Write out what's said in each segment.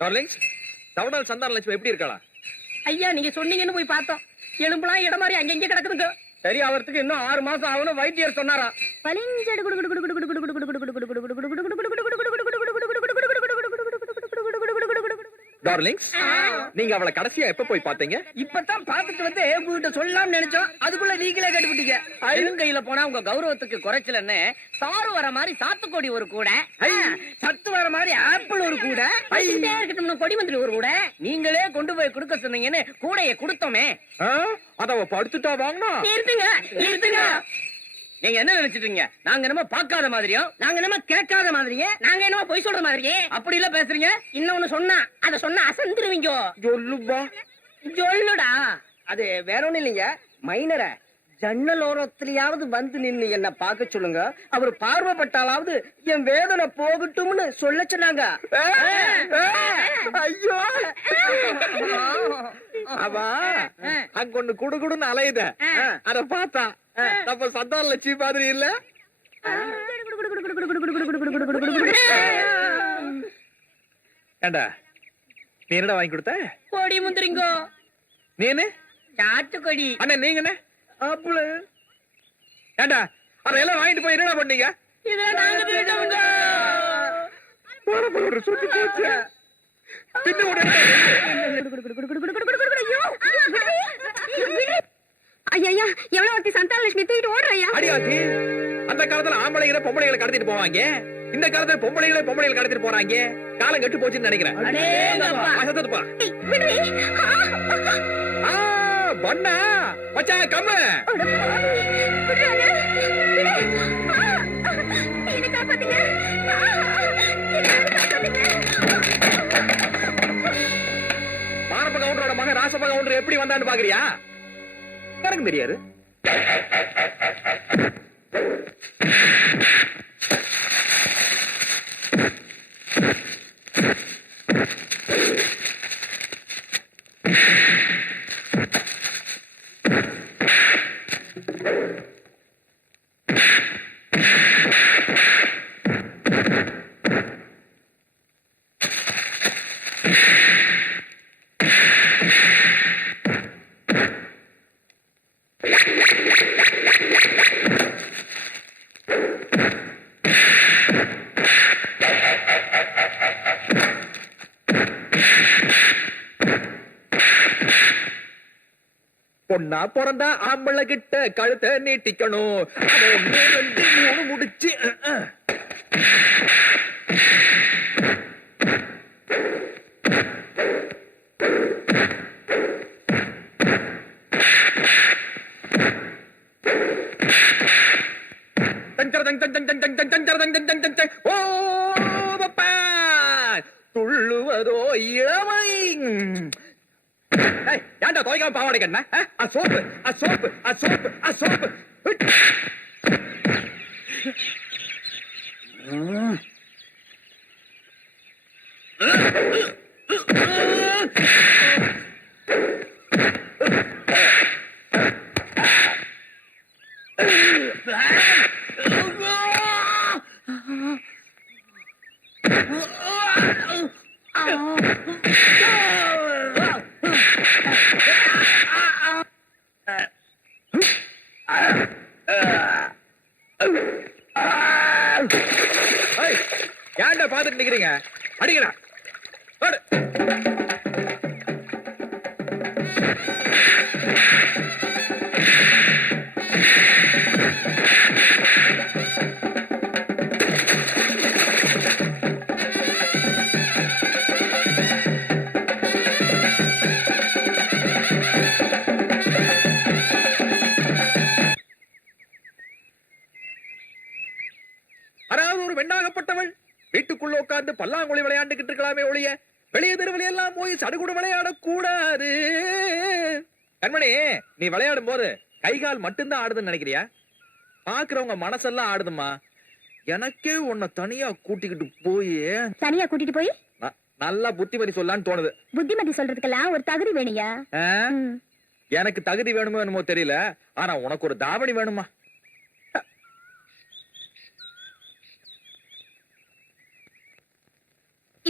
Darlings, சவுடால் சந்தான லட்சுமி எப்படி இருக்காளா? ஐயா நீங்க சொன்னீங்கன்னு போய் பார்த்தோம். எலும்புலாம் இடம் மாதிரி அங்கங்க கிடக்குதுங்க. சரி ஆவறதுக்கு இன்னும் 6 மாசம் ஆகணும் வைத்தியர் சொன்னாரா. டார்லிங்ஸ், நீங்க அவளை கடைசியா எப்ப போய் பாத்தீங்க? இப்பதான் பாத்துட்டு வந்து உங்ககிட்ட சொல்லலாம்னு நினைச்சோம். அதுக்குள்ள நீங்களே கேட்டுவிட்டீங்க. கையில போனா உங்க கௌரவத்துக்கு குறைச்சலன்னு சாறு வர மாதிரி சாத்துக்கொடி ஒரு கூட, சத்து வர மாதிரி ஆப்பிள் ஒரு கூட, இருக்கட்டும் கொடி மந்திரி ஒரு கூட, நீங்களே கொண்டு போய் கொடுக்க சொன்னீங்கன்னு கூடைய கொடுத்தோமே. அத அவ படுத்துட்டா வாங்கினா. நிறுத்துங்க நிறுத்துங்க. நீங்க என்ன நினைச்சிட்டீங்க? நாங்க என்னமோ பாக்காத மாதிரியும், நாங்க என்னமோ கேட்காத மாதிரியே, நாங்க என்னமோ பொய் சொல்ற மாதிரியே அப்படி இல்ல பேசுறீங்க. இன்னொன்னு சொன்னா அத சொன்னா அசந்துருவீங்க. சொல்லுப்பா. சொல்லுடா. அது வேற ஒண்ணு இல்லைங்க. மைனர ஜன்னல் ஓரத்திலேயாவது வந்து நின்னு என்ன பாக்க சொல்லுங்க. அவர் பார்வைப்பட்டாலாவது என் வேதனை போகட்டும்னு சொல்ல சொன்னாங்க. ஐயோ, அவா அங்க ஒண்ணு குடுகுடுன்னு அலையுத. அத பார்த்தா நம்ம சந்தான லட்சுமி மாதிரி இல்ல? ஏண்டா, நீ என்னடா வாங்கி கொடுத்த? கொடி முந்திரிங்கோ. நீனு சாத்துக்கொடி. அண்ணா நீங்க என்ன? ஆப்பிள். ஏண்டா அதெல்லாம் வாங்கிட்டு போய் என்னடா பண்ணீங்க? இத நாங்க திட்டோங்க. ஒரு சுத்தி போச்சு. பின்ன உடனே ஐயா எவ்வளவு ஒருத்தி சந்தான லட்சுமி தூக்கிட்டு ஓடுறையா? அடியாச்சி, அந்த காலத்துல ஆம்பளைகளை பொம்பளைகளை கடத்திட்டு போவாங்க. இந்த காலத்துல பொம்பளைகளை கடத்திட்டு போறாங்க. காலம் கெட்டு போச்சுன்னு நினைக்கிறேன். அசத்துப்பா. பண்ணா மச்சான் கம்மு. மாரப்ப கவுண்டரோட மகன் ராசப்ப கவுண்டர் எப்படி வந்தான்னு பாக்குறியா? எனக்கு தெரியாது. பொண்ணா பிறந்தா ஆம்பளை கிட்ட கழுத்தை நீட்டிக்கணும். 1 2 3 முடிச்சு துள்ளுவதோ இளமை. ஏன்டா துவைக்காம பாவாடை கண்ண? Soap soap soap soap. ஏன்டா பாத்துட்டு நிக்கிறீங்க? அடிக்கிறா. அதாவது ஒரு வெண்ணாகப்பட்டவள் வீட்டுக்குள்ள உட்கார்ந்து பல்லாங்குழி விளையாண்டுகிட்டு இருக்கலாமே ஒழிய வெளியே தெருவில் எல்லாம் போய் சடுகுடு விளையாடக்கூடாது. கண்மணி, நீ விளையாடும் போது கை கால் மட்டும்தான் ஆடுதுன்னு நினைக்கிறியா? பாக்குறவங்க மனசெல்லாம் ஆடுதுமா. எனக்கே உன்னை தனியா கூட்டிக்கிட்டு போய் நல்லா புத்திமதி சொல்லலான்னு தோணுது. புத்திமதி சொல்றதுக்கெல்லாம் ஒரு தகுதி வேணுயா. எனக்கு தகுதி வேணுமோ என்னமோ தெரியல, ஆனா உனக்கு ஒரு தாவணி வேணுமா?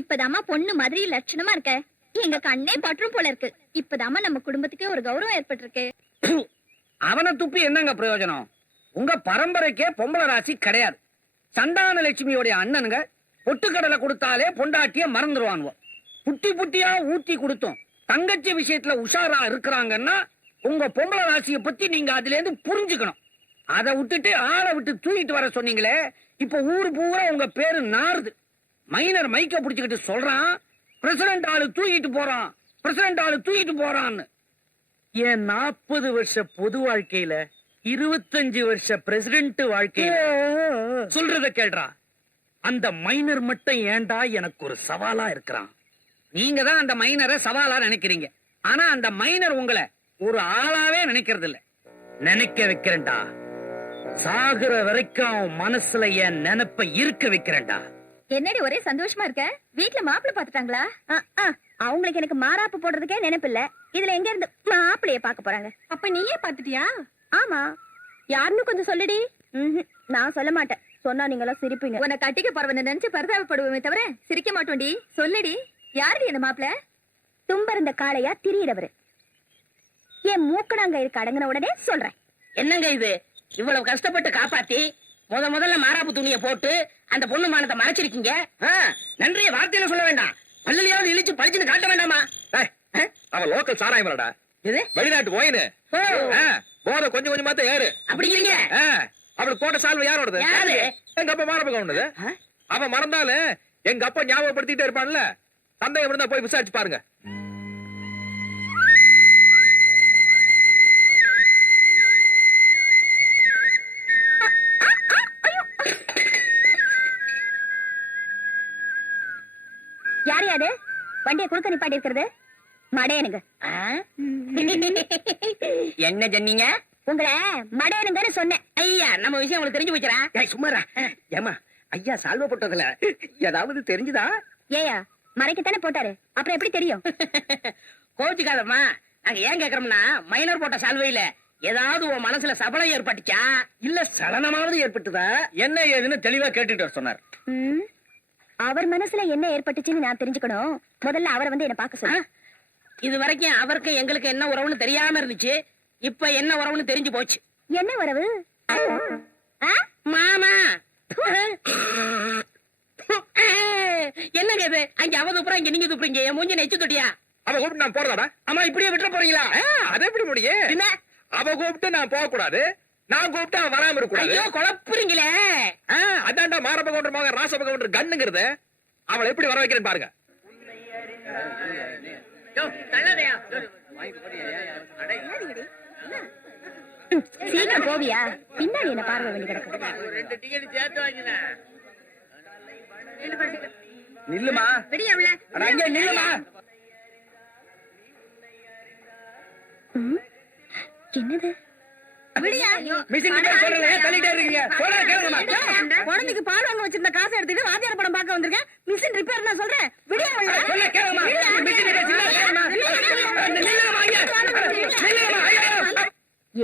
இப்பதாம்மா பொண்ணு மாதிரி லட்சணமா இருக்க. எங்க கண்ணே பற்றும் போல இருக்கு. இப்பதாம்மா நம்ம குடும்பத்துக்கே ஒரு கௌரவம் ஏற்பட்டிருக்கு. அவனை துப்பி என்னங்க பிரயோஜனம்? உங்க பரம்பரைக்கே பொம்பளை ராசி கிடையாது. சந்தான லட்சுமியோட அண்ணனுங்க பொட்டுக்கடலை கொடுத்தாலே பொண்டாட்டிய மறந்துடுவானுவோ. புட்டி புட்டியா ஊத்தி கொடுத்தோம். தங்கச்சி விஷயத்துல உஷாரா இருக்கிறாங்கன்னா உங்க பொம்பளை ராசியை பத்தி நீங்க அதுல இருந்து புரிஞ்சுக்கணும். அதை விட்டுட்டு ஆளை விட்டு தூக்கிட்டு வர சொன்னீங்களே, இப்ப ஊரு பூரா உங்க பேரு நாறுது. மைனர் மைக்க புடிச்சுக்கிட்டு சொல்றான், பிரசிடண்ட் ஆளு தூக்கிட்டு போறான், பிரசிடண்ட் ஆளு தூக்கிட்டு போறான்னு. என் 40 வருஷ பொது வாழ்க்கையில 25 வருஷ பிரசிடண்ட் வாழ்க்கையில சொல்றத கேள்றா. அந்த மைனர் மட்டும் ஏண்டா எனக்கு ஒரு சவாலா இருக்கிறான். நீங்க தான் அந்த மைனரை சவாலா நினைக்கிறீங்க. ஆனா அந்த மைனர் உங்களை ஒரு ஆளாவே நினைக்கிறது இல்ல. நினைக்க வைக்கிறேன்டா. சாகுற வரைக்கும் அவன் மனசுல என் நினைப்ப இருக்க வைக்கிறேன்டா. என்னடி ஒரே சந்தோஷமா இருக்க? வீட்டுல மாப்பிள்ளை பாத்துட்டாங்களா? அவங்களுக்கு எனக்கு மாறாப்பு போடுறதுக்கே நினைப்பில்ல. இதுல எங்க இருந்து மாப்பிள்ளைய பாக்க போறாங்க? அப்ப நீயே பாத்துட்டியா? ஆமா. யாருன்னு கொஞ்சம் சொல்லுடி. நான் சொல்ல மாட்டேன். சொன்னா நீங்களாம் சிரிப்பீங்க. உன்னை கட்டிக்க போறவன நினைச்சு பரிதாபப்படுவோமே தவிர சிரிக்க மாட்டோம்டி. சொல்லுடி, யாருடி அந்த மாப்பிள்ளை? தும்பருந்த காளையா திரியிறவரு. என் மூக்கணாங்கயிருக்கு அடங்கின உடனே சொல்றேன். என்னங்க இது? இவ்வளவு கஷ்டப்பட்டு காப்பாத்தி முதல்ல மாறாப்பு துணியை போட்டு அந்த பொண்ணு மானத்தை மறைச்சிருக்கீங்க. நன்றிய வார்த்தையில சொல்ல வேண்டாம். பல்லியாவது இழிச்சு பழிச்சுன்னு காட்ட வேண்டாமா? அவன் லோக்கல் சாராயம் வரடா. இது வெளிநாட்டு போயின்னு போத கொஞ்சம் கொஞ்சமா தான் ஏறு. அப்படிங்கிறீங்க? அவளுக்கு போட்ட சால்வை யாரோடது? யாரு? எங்க அப்பா மாரப்ப உண்டது. அவன் மறந்தாலும் எங்க அப்பா ஞாபகப்படுத்திட்டே இருப்பான்ல. சந்தேகம் இருந்தா போய் விசாரிச்சு பாருங்க. யார் யாரு வண்டியை குறுக்க நிப்பாட்டி இருக்கிறது? மடையனுங்க. என்ன சொன்னீங்க? உங்களை மடையனுங்கன்னு சொன்னேன். ஐயா, நம்ம விஷயம் உங்களுக்கு தெரிஞ்சு போச்சுறா. சும்மாரா. ஏமா, ஐயா சால்வ போட்டதுல ஏதாவது தெரிஞ்சுதா? ஏயா, மறைக்கத்தானே போட்டாரு, அப்புறம் எப்படி தெரியும்? கோச்சுக்காதம்மா. நாங்க ஏன் கேக்குறோம்னா, மைனர் போட்ட சால்வையில ஏதாவது உன் மனசுல சபலம் ஏற்பட்டுச்சா, இல்ல சலனமாவது ஏற்பட்டுதா, என்ன ஏதுன்னு தெளிவா கேட்டுட்டு வர சொன்னார். அவர் மனசுல என்ன ஏற்பட்டுச்சுன்னு நான் தெரிஞ்சுக்கணும். முதல்ல அவரை வந்து என்ன பார்க்க சொல்ல. இது வரைக்கும் அவருக்கு எங்களுக்கு என்ன உறவுன்னு தெரியாம இருந்துச்சு. இப்ப என்ன உறவுன்னு தெரிஞ்சு போச்சு. என்ன உறவு? மாமா. என்னங்க இது? அங்க அவ துப்புறா, இங்க நீங்க துப்புறீங்க. என் மூஞ்சி நெச்சு தொட்டியா? அவ கூப்பிட்டு நான் போறதாடா? அம்மா, இப்படியே விட்டுற போறீங்களா? அதை எப்படி முடியும்? என்ன? அவ கூப்பிட்டு நான் போக கூடாது, நான் கூப்பிட்டு அவன் வராம இருக்க கூடாது. ஐயோ, குழப்புறீங்களே. அதான்டா மாரப்ப கவுண்டர் மகன் ராசப்ப கவுண்டர் கண்ணுங்கிறது. அவளை எப்படி வர வைக்கிறேன்னு பாருங்க. சீக்கிரம் போவியா? பின்னாடி என்ன பார்வை வேண்டி கிடக்கு. நில்லுமா, அங்க நில்லுமா. என்னது? குழந்தைக்கு பால் வாங்க வச்சிருந்த காசை எடுத்துட்டு வாத்தியார் படம் பார்க்க வந்திருக்கேன். மிஷின் ரிப்பேர் நான் சொல்றேன்.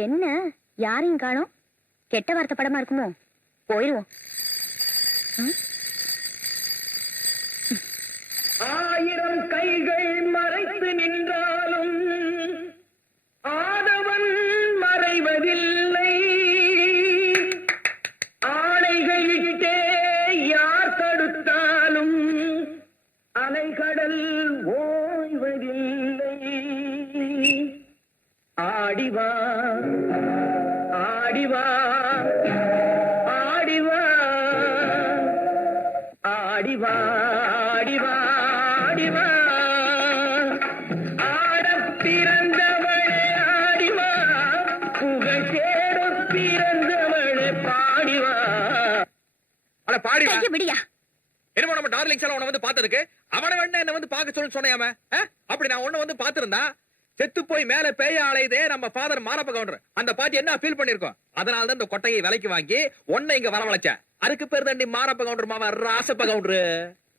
என்ன யாரையும் காணோம்? கெட்ட வார்த்தை படமா இருக்குமோ? போயிருவோம். ஆயிரம் கைகள் மறைத்து நின்றாலும் ஆதவன் மறைவதில்லை. ஆணைகளிட்டே யார் தடுத்தாலும் அலைகடல் ஓய்வதில்லை. ஆடிவா ஆடிவா ஆடிவா ஆடிவா ஆடிவா ஆடிவா. ஆடப் பிறந்தவளே ஆடிவா, புகழ் தேடப் பிறந்தவளே பாடிவா. அட பாடி கையை விடியா. என்னமோ நம்ம டார்லிங்ஸ் எல்லாம் உன்னை வந்து பார்த்ததுக்கு அவனை வேணா என்ன வந்து பார்க்க சொல்லு சொன்னையாம. அப்படி நான் உன்னை வந்து பார்த்திருந்தா செத்து போய் மேல பேய ஆளையதே நம்ம ஃபாதர் மாரப்ப கவுண்டர். அந்த பாட்டி என்ன ஃபீல் பண்ணிருக்கோம். அதனாலதான் இந்த கொட்டையை விலைக்கு வாங்கி உன்னை இங்க வரவழைச்சேன். அதுக்கு பேர் தாண்டி மாரப்ப கவுண்டர் மாவா ராசப்ப கவுண்டரு.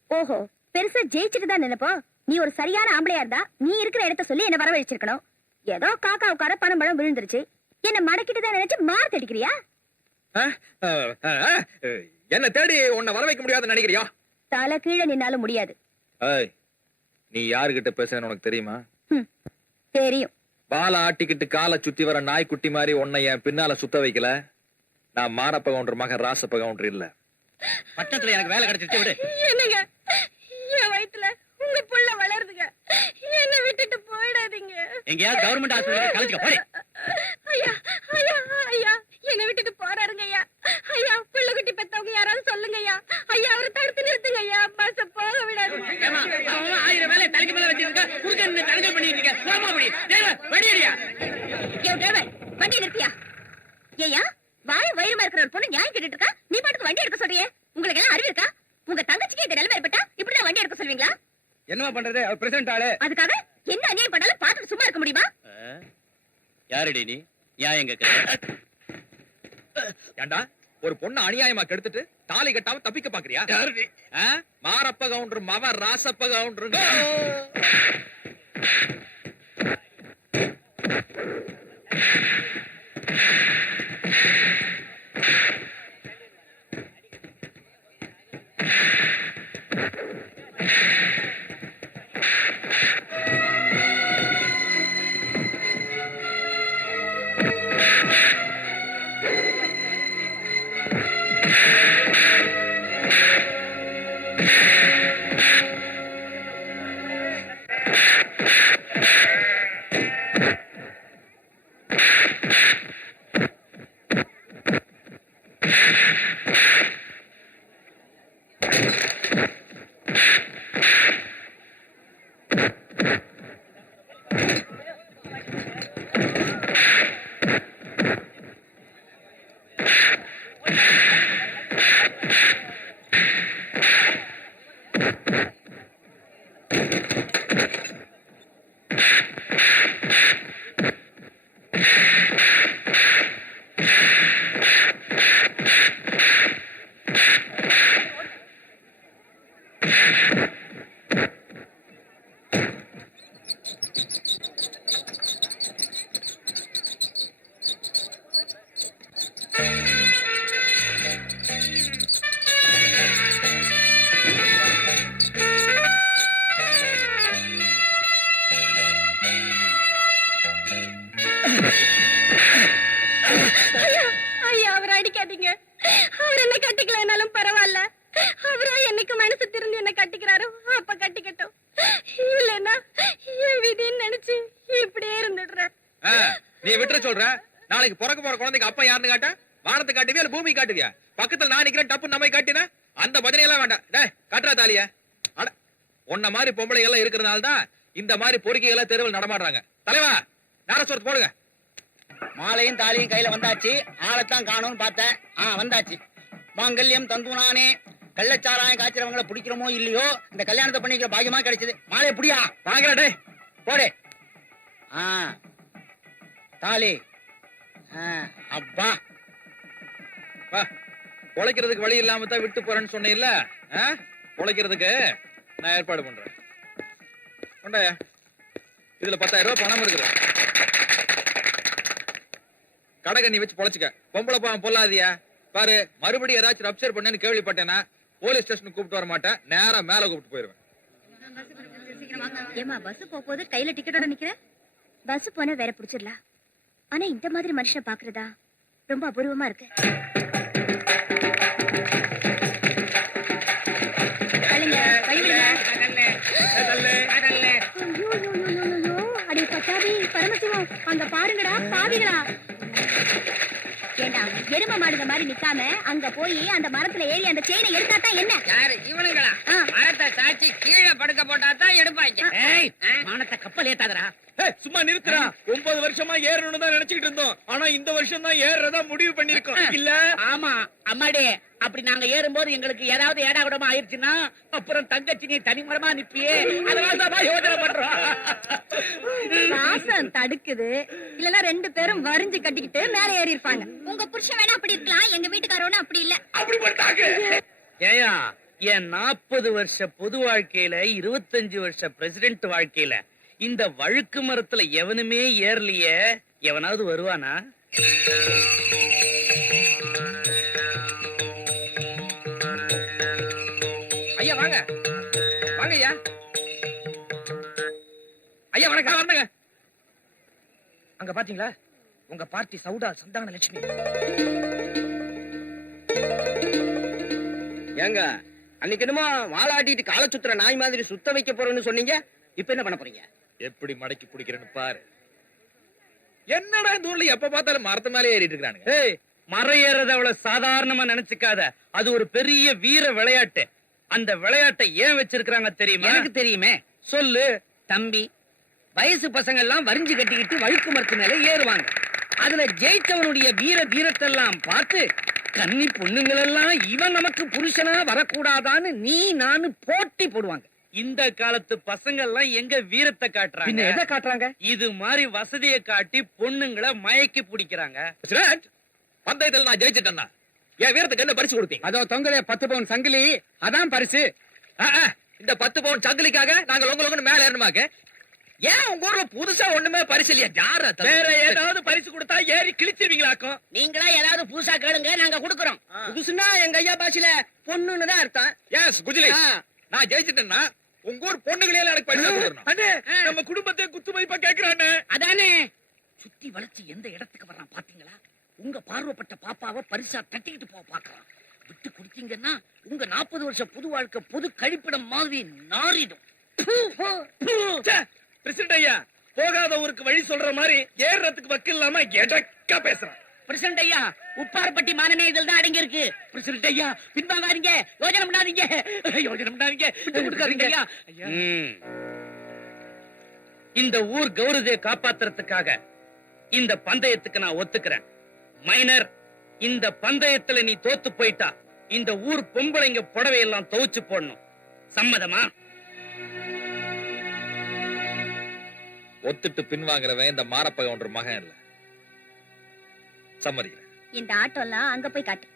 ஓஹோ, பெருசா ஜெயிச்சுட்டு தான் நினைப்போம். நீ ஒரு சரியான ஆம்பளையா இருந்தா நீ இருக்கிற இடத்த சொல்லி என்ன வரவழைச்சிருக்கணும். ஏதோ காக்கா உட்கார பணம் விழுந்துருச்சு, என்ன மடக்கிட்டு தான் நினைச்சு மார்க் அடிக்கிறியா? என்ன தேடி உன்னை வர வைக்க முடியாதுன்னு நினைக்கிறியா? தலை கீழே நின்னாலும் முடியாது. ஏய், நீ யாருகிட்ட பேசுறன்னு உனக்கு தெரியுமா? தெரியும். பாலை ஆட்டிக்கிட்டு காலை சுத்தி வர நாய்க்குட்டி மாதிரி உன்னை என் பின்னால சுத்த வைக்கல. நான் மாரப்ப கவுண்டர் மகன் ராசப்ப கவுண்டர் இல்ல. பட்டத்துல எனக்கு வேலை கிடைச்சிச்சு விடு. என்னங்க என் வயித்துல உங்க புள்ள வளருதுங்க, என்ன விட்டுட்டு போயிடாதீங்க. எங்கயாவது கவர்மெண்ட் ஆஸ்பத்திரி கலந்துக்க போறேன். ஐயா ஐயா ஐயா என்ன விட்டுட்டு போறாருங்க ஐயா. ஐயா புள்ள குட்டி பெத்தவங்க யாராவது சொல்லுங்க ஐயா. ஐயா அவரை தடுத்து நிறுத்துங்க ஐயா. பஸ் போக விடாதீங்க. ஆயிரம் வேலை தலைக்கு மேல வச்சிருக்க குறுக்க தடுக்கல் பண்ணிட்டு இருக்க. போமா அப்படி வடியடியா வண்டி நிறுத்தியா? ஏயா வாய வயிறுமா இருக்கிற ஒரு பொண்ணு நியாயம் கேட்டுட்டு இருக்கா, நீ பாட்டுக்கு வண்டி எடுக்க சொல்றியே. உங்களுக்கு எல்லாம் அறிவு இருக்கா? உங்க தங்கச்சிக்கு இந்த நிலைமை ஏற்பட்டா இப்படிதான் வண்டி எடுக்க சொல்வீங்களா? என்னமா பண்றது? அவர் பிரசிடண்ட் ஆளு. அதுக்காக என்ன அநியாயம் பண்ணாலும் பார்த்துட்டு சும்மா இருக்க முடியுமா? யாரடி நீ? நியாயம் கேட்க? ஏண்டா ஒரு பொண்ணு அநியாயமா கெடுத்துட்டு தாலி கட்டாம தப்பிக்க பாக்குறியா? மாரப்ப கவுண்டர் மவ ராசப்ப கவுண்டர். ஐயா அவரை அடிக்காதீங்க. அவர் என்ன கட்டிக்கலனாலும் பரவாயில்ல. அவரா என்னைக்கு மனசு திறந்து என்ன கட்டிக்கிறாரோ அப்ப கட்டிக்கட்டும். இல்லன்னா என் விதின்னு நினைச்சு இப்படியே இருந்துடுறேன். நீ விட்டுற சொல்ற. நாளைக்கு பிறக்க போற குழந்தைக்கு அப்பா யாருன்னு காட்ட? வானத்தை காட்டுவியா இல்ல பூமி காட்டுவியா? பக்கத்துல நான் நிக்கிறேன், டப்பு நம்ம காட்டினா அந்த பதினே எல்லாம் வேண்டாம். டேய் கட்டுறா தாலிய. அட உன்ன மாதிரி பொம்பளைங்க எல்லாம் இருக்கிறதுனால தான் இந்த மாதிரி பொறுக்கிகளை தெருவில் நடமாடுறாங்க. தலைவா நாரசோரத்து போடுங்க. மாலையும் தாலியும் கையில வந்தாச்சு. ஆளைத்தான் காணும்னு பார்த்தேன். வந்தாச்சு. மாங்கல்யம் தந்துனானே. கள்ளச்சாராயம் காய்ச்சறவங்களை பிடிக்கிறோமோ இல்லையோ இந்த கல்யாணத்தை பண்ணிக்கிற பாக்கியமா கிடைச்சது. மாலையை புடியா வாங்கடா டேய் போடு. தாலி. அப்பா வா. பொழைக்கிறதுக்கு வழி இல்லாம தான் விட்டு போறேன்னு சொன்னீல்ல, பொழைக்கிறதுக்கு நான் ஏற்பாடு பண்றேன். கொண்டாயா, இதுல 10,000 ரூபாய் பணம் இருக்குது. கடகண்ணி வச்சு பொழைச்சுக்க. பொம்பளை பாவம் பொல்லாதியா பாரு. மறுபடியும் ஏதாச்சும் ரப்சர் பண்ணேன்னு கேள்விப்பட்டேன்னா போலீஸ் ஸ்டேஷனுக்கு கூப்பிட்டு வர மாட்டேன், நேரா மேல கூப்பிட்டு போயிருவேன். ஏமா பஸ் போகும்போது கையில டிக்கெட்டோட நிக்கிற? பஸ் போனா வேற புடிச்சிடலாம். ஆனா இந்த மாதிரி மனுஷனை பாக்குறதா ரொம்ப அபூர்வமா இருக்கு. அடி பட்டாபி பரமசிவம், அங்க பாருங்கடா பாவிகளா. ஏண்டா எரும மாடுங்க மாதிரி நிக்காம அங்க போய் அந்த மரத்துல ஏறி அந்த செயினை எடுத்தாதான் என்ன? யாரு இவனுங்களா? மரத்தை சாச்சி கீழே படுக்க போட்டாதான் எடுப்பாங்க. மானத்தை கப்பல் ஏத்தாதரா. சும்மா நிறுத்துறா. 9 வருஷமா ஏறணும்னு தான் நினைச்சுக்கிட்டு இருந்தோம். ஆனா இந்த வருஷம் தான் ஏறதா முடிவு பண்ணிருக்கோம். இல்ல ஆமா அம்மாடி, அப்படி நாங்க ஏறும்போது எங்களுக்கு ஏதாவது ஏடா கூடமா ஆயிடுச்சுன்னா அப்புறம் தங்கச்சி நீ தனிமரமா நிப்பியே. அதனாலதான் யோசனை பண்றோம். வாசம் தடுக்குது. இல்லன்னா 2 பேரும் வரிஞ்சு கட்டிக்கிட்டு மேல ஏறி இருப்பாங்க. உங்க புருஷன் வேணா அப்படி இருக்கலாம், எங்க வீட்டுக்காரவனும் அப்படி இல்ல. அப்படி பண்ணிட்டாங்க. ஏயா என் 40 வருஷ பொது வாழ்க்கையில 25 வருஷ பிரசிடென்ட் வாழ்க்கையில இந்த வழுக்கு மரத்துல எவனுமே ஏறலையே. எவனாவது வருவானா? ஐயா வாங்க வாங்க ஐயா. ஐயா வணக்கம். வந்தங்க. அங்க பாத்தீங்களா உங்க பார்ட்டி சௌடா சந்தான லட்சுமி. ஏங்க அன்னைக்கு என்னமோ வாளாட்டிட்டு காலை சுத்துற நாய் மாதிரி சுத்த வைக்க போறேன்னு சொன்னீங்க. இப்ப என்ன பண்ண போறீங்க? எப்படி மடக்கி பிடிக்கிறேன்னு பாரு. என்னடா இந்த ஊர்ல எப்ப பார்த்தாலும் மரத்து மேலே ஏறிட்டு இருக்கானுங்க. ஏய், மரம் ஏறது அவ்வளவு சாதாரணமா நினைச்சுக்காத. அது ஒரு பெரிய வீர விளையாட்டு. அந்த விளையாட்டை ஏன் வச்சிருக்காங்க தெரியுமா? எனக்கு தெரியுமே. சொல்லு. தம்பி, வயசு பசங்க எல்லாம் வரிஞ்சு கட்டிக்கிட்டு வழுக்கு மரத்து மேல ஏறுவாங்க. அதுல ஜெயிச்சவனுடைய வீர தீரத்தெல்லாம் பார்த்து கன்னி பொண்ணுங்கள் எல்லாம் இவன் நமக்கு புருஷனா வரக்கூடாதான்னு நீ நானு போட்டி போடுவாங்க. இந்த காலத்து பசங்க எல்லாம் எங்க வீரத்தை பின்ன காட்டுறாங்க? எதை காட்டுறாங்க? இது மாதிரி வசதியை காட்டி பொண்ணுங்களை மயக்கி பிடிக்கிறாங்க. சிராஜ், பந்தயத்துல நான் ஜெயிச்சிட்டேன்னா என் வீரத்துக்கு என்ன பரிசு கொடுத்தீங்க? அதோ தொங்கலே 10 பவுன் சங்கிலி, அதான் பரிசு. இந்த 10 பவுன் சங்கிலிக்காக நாங்க லொங்கன்னு மேல ஏறணுமாக்க? ஏன் உங்க ஊர்ல புதுசா ஒண்ணுமே பரிசு இல்லையா? யாரா வேற ஏதாவது பரிசு கொடுத்தா ஏறி கிழிச்சிருவீங்களாக்கும். நீங்களா ஏதாவது புதுசா கேளுங்க, நாங்க கொடுக்கறோம். புதுசுன்னா எங்க ஐயா பாஷையில பொண்ணுன்னு தான் அர்த்தம். எஸ் குஜிலி, நான் ஜெயிச்சிட்டேன்னா உங்க ஊர் பொண்ணுகளே எனக்கு பரிசு கொடுக்கணும். அண்ணே, நம்ம குடும்பத்தை குத்து மதிப்பா கேக்குறானே. அதானே சுத்தி வளைச்சு எந்த இடத்துக்கு வர்றான் பாத்தீங்களா? உங்க பார்வைப்பட்ட பாப்பாவை பரிசா தட்டிக்கிட்டு போக பாக்கலாம். விட்டு கொடுத்தீங்கன்னா உங்க 40 வருஷ புது வாழ்க்கை பொது கழிப்பிடம் மாதிரி நாரிடும். பிரசிடண்ட் ஐயா, போகாத ஊருக்கு வழி சொல்ற மாதிரி ஏறதுக்கு வக்கு இல்லாம எடக்கா பேசுறான். பிரசிடண்ட் ஐயா, உப்பாரப்பட்டி மானமே இதில் தான் அடங்கி இருக்கு. பிரசிடண்ட் ஐயா, பின்வாங்காதீங்க, யோஜனை பண்ணாதீங்க, யோஜனை பண்ணாதீங்க, விட்டு கொடுக்காதீங்க ஐயா. இந்த ஊர் கௌரவத்தை காப்பாத்துறதுக்காக இந்த பந்தயத்துக்கு நான் ஒத்துக்கிறேன். மைனர், இந்த பந்தயத்துல நீ தோத்து போயிட்டா இந்த ஊர் பொம்பளைங்க புடவையெல்லாம் துவைச்சு போடணும். சம்மதமா? ஒத்துட்டு பின்வாங்குறவன் இந்த மாரப்பகை ஒன்ற மகன் இல்ல. சம்மதிக்கிறேன். இந்த ஆட்டோ எல்லாம் அங்க போய் காட்டு.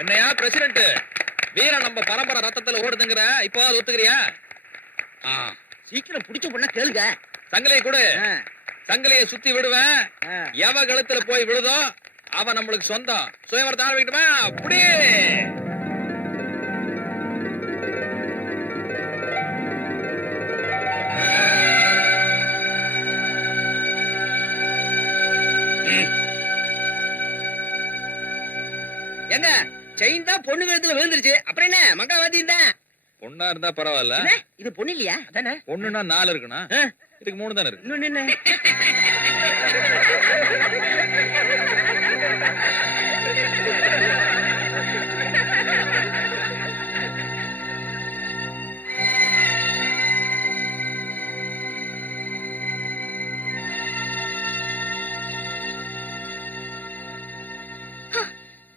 என்னையா பிரசிடண்ட், வீர நம்ம பரம்பரை ரத்தத்துல ஓடுதுங்கிற இப்போ ஒத்துக்கிறியா? சீக்கிரம் பிடிச்ச பொண்ணா கேளுங்க. சங்கிலியை கொடு. சங்கிலியை சுத்தி விடுவேன். எவ கழுத்துல போய் விழுதோ அவன் நம்மளுக்கு சொந்தம். சுயவரத்தை ஆரம்பிக்கட்டுமா? அப்படி என்ன செயின் தான் பொண்ணு கழுத்துல விழுந்துருச்சு. அப்புறம் என்ன மகாவாதியும் தான். பொண்ணா இருந்தா பரவாயில்ல. இது பொண்ணு இல்லையா? அதானே. பொண்ணுன்னா 4 இருக்குண்ணா, இதுக்கு 3 தானே இருக்கு. இன்னொன்னு என்ன?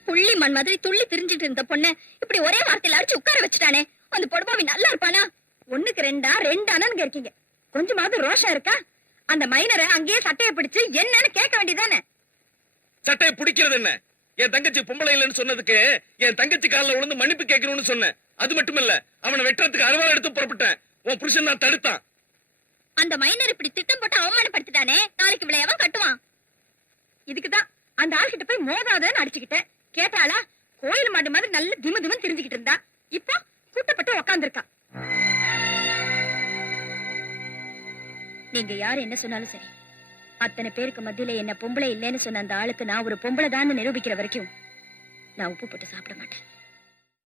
புள்ளி மண் மாதிரி துள்ளி திரிஞ்சிட்டு இருந்த பொண்ண இப்படி ஒரே வார்த்தையில அடிச்சு உட்கார வச்சுட்டானே. அந்த பொடுபாவி நல்லா இருப்பானா? 1க்கு 2 அண்ணனுங்க இருக்கீங்க, கொஞ்சமாவது ரோஷம் இருக்கா? அந்த மைனரை அங்கேயே சட்டையை பிடிச்சு என்னன்னு கேட்க வேண்டியதானே. சட்டையை பிடிக்கிறது என்ன? என் தங்கச்சி பொம்பளை இல்லைன்னு சொன்னதுக்கு என் தங்கச்சி காலில் விழுந்து மன்னிப்பு கேட்கணும்னு சொன்னேன். அது மட்டும் இல்ல, அவனை வெட்டுறதுக்கு அருவாள் எடுத்து புறப்பட்டேன். உன் புருஷன் நான் தடுத்தான். அந்த மைனர் இப்படி திட்டம் போட்டு அவமானப்படுத்திட்டானே, நாளைக்கு விளையாவா கட்டுவான். இதுக்குதான் அந்த ஆள்கிட்ட போய் மோதாதன்னு அடிச்சுக்கிட்டேன். கேட்டாளா? கோயில் மாடு மாதிரி நல்ல திமு திமு தெரிஞ்சுக்கிட்டு இருந்தா, இப்போ கூட்டப்பட்டு உக்காந்துருக்கா. நீங்க யாரு என்ன சொன்னாலும் சரி, அத்தனை பேருக்கு மத்தியில என்ன பொம்பளை இல்லைன்னு சொன்ன அந்த ஆளுக்கு நான் ஒரு பொம்பளை தான் நிரூபிக்கிற வரைக்கும் நான் உப்பு போட்டு சாப்பிட மாட்டேன்.